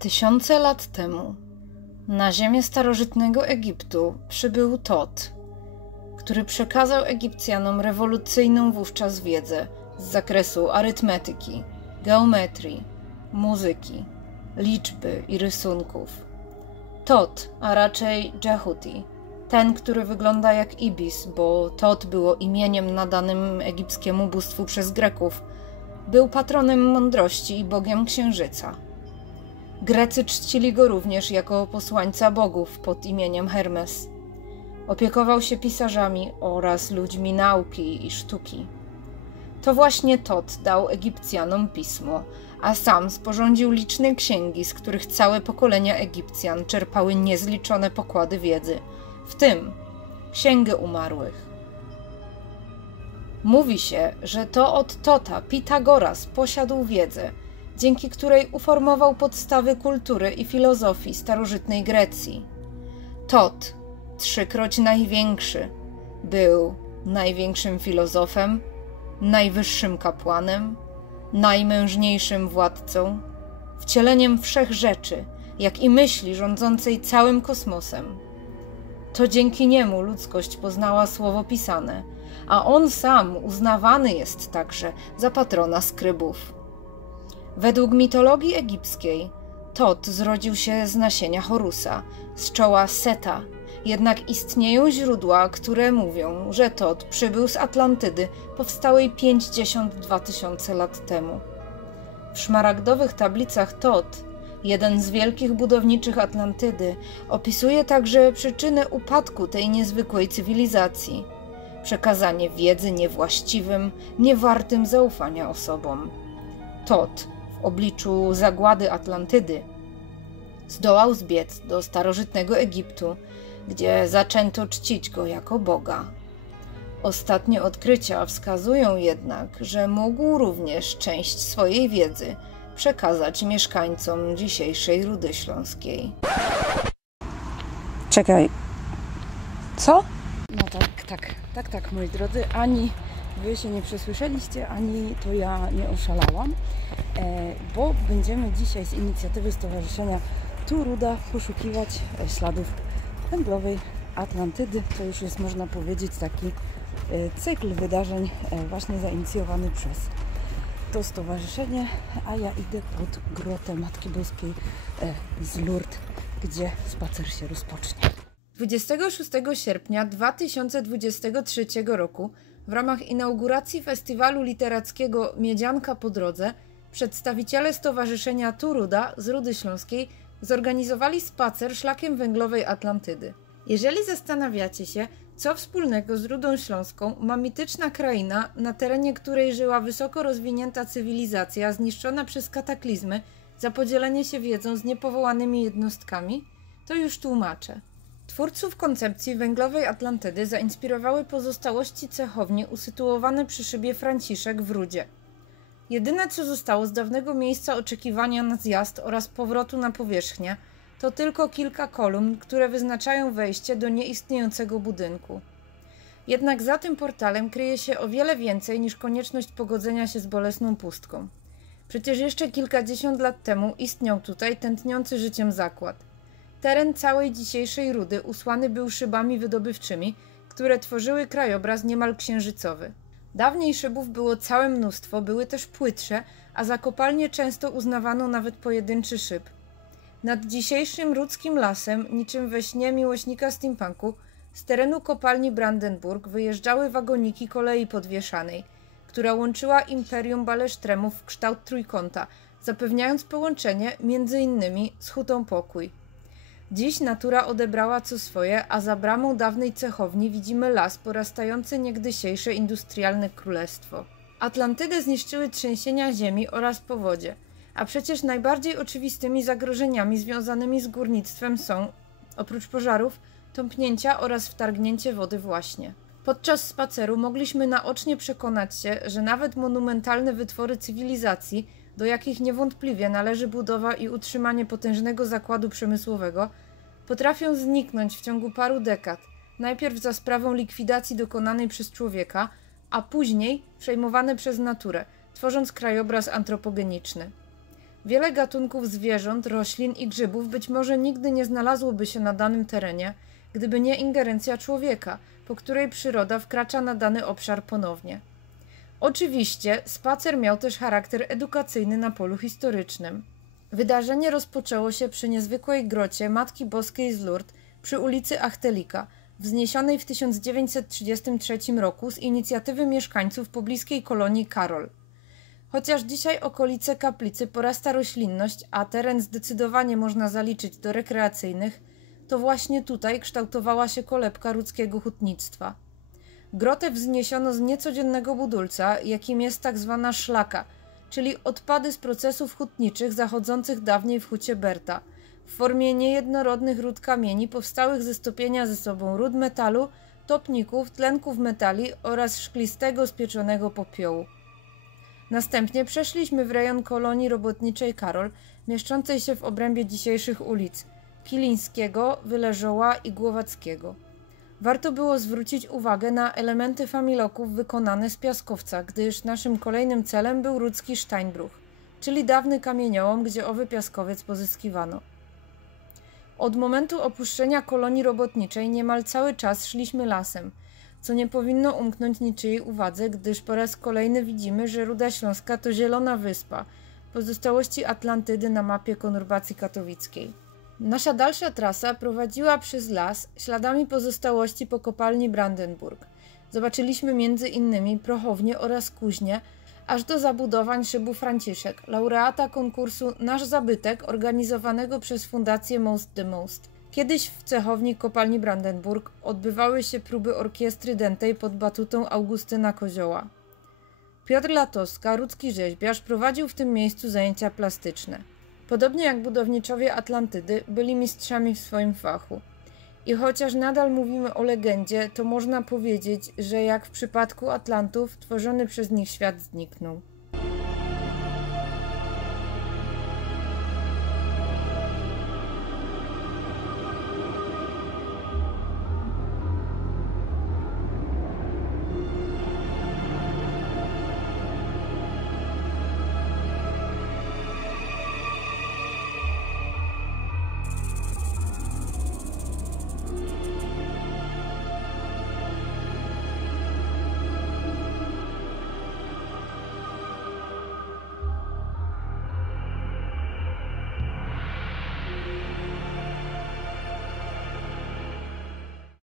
Tysiące lat temu na ziemię starożytnego Egiptu przybył Tot, który przekazał Egipcjanom rewolucyjną wówczas wiedzę z zakresu arytmetyki, geometrii, muzyki, liczby i rysunków. Tot, a raczej Dżahuti, ten, który wygląda jak ibis, bo Tot było imieniem nadanym egipskiemu bóstwu przez Greków, był patronem mądrości i bogiem księżyca. Grecy czcili go również jako posłańca bogów pod imieniem Hermes. Opiekował się pisarzami oraz ludźmi nauki i sztuki. To właśnie Tot dał Egipcjanom pismo, a sam sporządził liczne księgi, z których całe pokolenia Egipcjan czerpały niezliczone pokłady wiedzy, w tym Księgę Umarłych. Mówi się, że to od Tota Pitagoras posiadł wiedzę, dzięki której uformował podstawy kultury i filozofii starożytnej Grecji. Tot, trzykroć największy, był największym filozofem, najwyższym kapłanem, najmężniejszym władcą, wcieleniem wszechrzeczy, jak i myśli rządzącej całym kosmosem. To dzięki niemu ludzkość poznała słowo pisane, a on sam uznawany jest także za patrona skrybów. Według mitologii egipskiej Tot zrodził się z nasienia Horusa, z czoła Seta, jednak istnieją źródła, które mówią, że Tot przybył z Atlantydy powstałej 52 tysiące lat temu. W szmaragdowych tablicach Tot, jeden z wielkich budowniczych Atlantydy, opisuje także przyczynę upadku tej niezwykłej cywilizacji. Przekazanie wiedzy niewłaściwym, niewartym zaufania osobom. Tot w obliczu zagłady Atlantydy zdołał zbiec do starożytnego Egiptu, gdzie zaczęto czcić go jako Boga. Ostatnie odkrycia wskazują jednak, że mógł również część swojej wiedzy przekazać mieszkańcom dzisiejszej Rudy Śląskiej. Czekaj. Co? No tak, moi drodzy. Ani wy się nie przesłyszeliście, ani to ja nie oszalałam, bo będziemy dzisiaj z inicjatywy Stowarzyszenia Tu Ruda poszukiwać śladów węglowej Atlantydy. To już jest, można powiedzieć, taki cykl wydarzeń właśnie zainicjowany przez to stowarzyszenie, a ja idę pod grotę Matki Boskiej z Lourdes, gdzie spacer się rozpocznie. 26 sierpnia 2023 roku w ramach inauguracji festiwalu literackiego Miedzianka po drodze przedstawiciele Stowarzyszenia Tu Ruda z Rudy Śląskiej zorganizowali spacer szlakiem węglowej Atlantydy. Jeżeli zastanawiacie się, co wspólnego z Rudą Śląską ma mityczna kraina, na terenie której żyła wysoko rozwinięta cywilizacja zniszczona przez kataklizmy za podzielenie się wiedzą z niepowołanymi jednostkami, to już tłumaczę. Twórców koncepcji węglowej Atlantydy zainspirowały pozostałości cechowni usytuowane przy szybie Franciszek w Rudzie. Jedyne, co zostało z dawnego miejsca oczekiwania na zjazd oraz powrotu na powierzchnię, to tylko kilka kolumn, które wyznaczają wejście do nieistniejącego budynku. Jednak za tym portalem kryje się o wiele więcej niż konieczność pogodzenia się z bolesną pustką. Przecież jeszcze kilkadziesiąt lat temu istniał tutaj tętniący życiem zakład. Teren całej dzisiejszej Rudy usłany był szybami wydobywczymi, które tworzyły krajobraz niemal księżycowy. Dawniej szybów było całe mnóstwo, były też płytsze, a za kopalnię często uznawano nawet pojedynczy szyb. Nad dzisiejszym rudzkim lasem, niczym we śnie miłośnika steampunku, z terenu kopalni Brandenburg wyjeżdżały wagoniki kolei podwieszanej, która łączyła imperium Balesztremów w kształt trójkąta, zapewniając połączenie m.in. z Hutą Pokój. Dziś natura odebrała co swoje, a za bramą dawnej cechowni widzimy las porastający niegdysiejsze industrialne królestwo. Atlantydę zniszczyły trzęsienia ziemi oraz powodzie, a przecież najbardziej oczywistymi zagrożeniami związanymi z górnictwem są, oprócz pożarów, tąpnięcia oraz wtargnięcie wody właśnie. Podczas spaceru mogliśmy naocznie przekonać się, że nawet monumentalne wytwory cywilizacji, do jakich niewątpliwie należy budowa i utrzymanie potężnego zakładu przemysłowego, potrafią zniknąć w ciągu paru dekad, najpierw za sprawą likwidacji dokonanej przez człowieka, a później przejmowane przez naturę, tworząc krajobraz antropogeniczny. Wiele gatunków zwierząt, roślin i grzybów być może nigdy nie znalazłoby się na danym terenie, gdyby nie ingerencja człowieka, po której przyroda wkracza na dany obszar ponownie. Oczywiście spacer miał też charakter edukacyjny na polu historycznym. Wydarzenie rozpoczęło się przy niezwykłej grocie Matki Boskiej z Lourdes przy ulicy Achtelika, wzniesionej w 1933 roku z inicjatywy mieszkańców pobliskiej kolonii Karol. Chociaż dzisiaj okolice kaplicy porasta roślinność, a teren zdecydowanie można zaliczyć do rekreacyjnych, to właśnie tutaj kształtowała się kolebka ludzkiego hutnictwa. Grotę wzniesiono z niecodziennego budulca, jakim jest tak zwana szlaka, czyli odpady z procesów hutniczych zachodzących dawniej w hucie Berta, w formie niejednorodnych ród kamieni powstałych ze stopienia ze sobą ród metalu, topników, tlenków metali oraz szklistego spieczonego popiołu. Następnie przeszliśmy w rejon kolonii robotniczej Karol, mieszczącej się w obrębie dzisiejszych ulic Kilińskiego, Wyleżoła i Głowackiego. Warto było zwrócić uwagę na elementy familoków wykonane z piaskowca, gdyż naszym kolejnym celem był rudzki Steinbruch, czyli dawny kamieniołom, gdzie owy piaskowiec pozyskiwano. Od momentu opuszczenia kolonii robotniczej niemal cały czas szliśmy lasem, co nie powinno umknąć niczyjej uwadze, gdyż po raz kolejny widzimy, że Ruda Śląska to zielona wyspa, pozostałości Atlantydy na mapie konurbacji katowickiej. Nasza dalsza trasa prowadziła przez las śladami pozostałości po kopalni Brandenburg. Zobaczyliśmy m.in. prochownię oraz kuźnię, aż do zabudowań szybu Franciszek, laureata konkursu Nasz Zabytek organizowanego przez Fundację Most the Most. Kiedyś w cechowni kopalni Brandenburg odbywały się próby orkiestry dętej pod batutą Augustyna Kozioła. Piotr Latowska, rudzki rzeźbiarz, prowadził w tym miejscu zajęcia plastyczne. Podobnie jak budowniczowie Atlantydy, byli mistrzami w swoim fachu. I chociaż nadal mówimy o legendzie, to można powiedzieć, że jak w przypadku Atlantów, tworzony przez nich świat zniknął.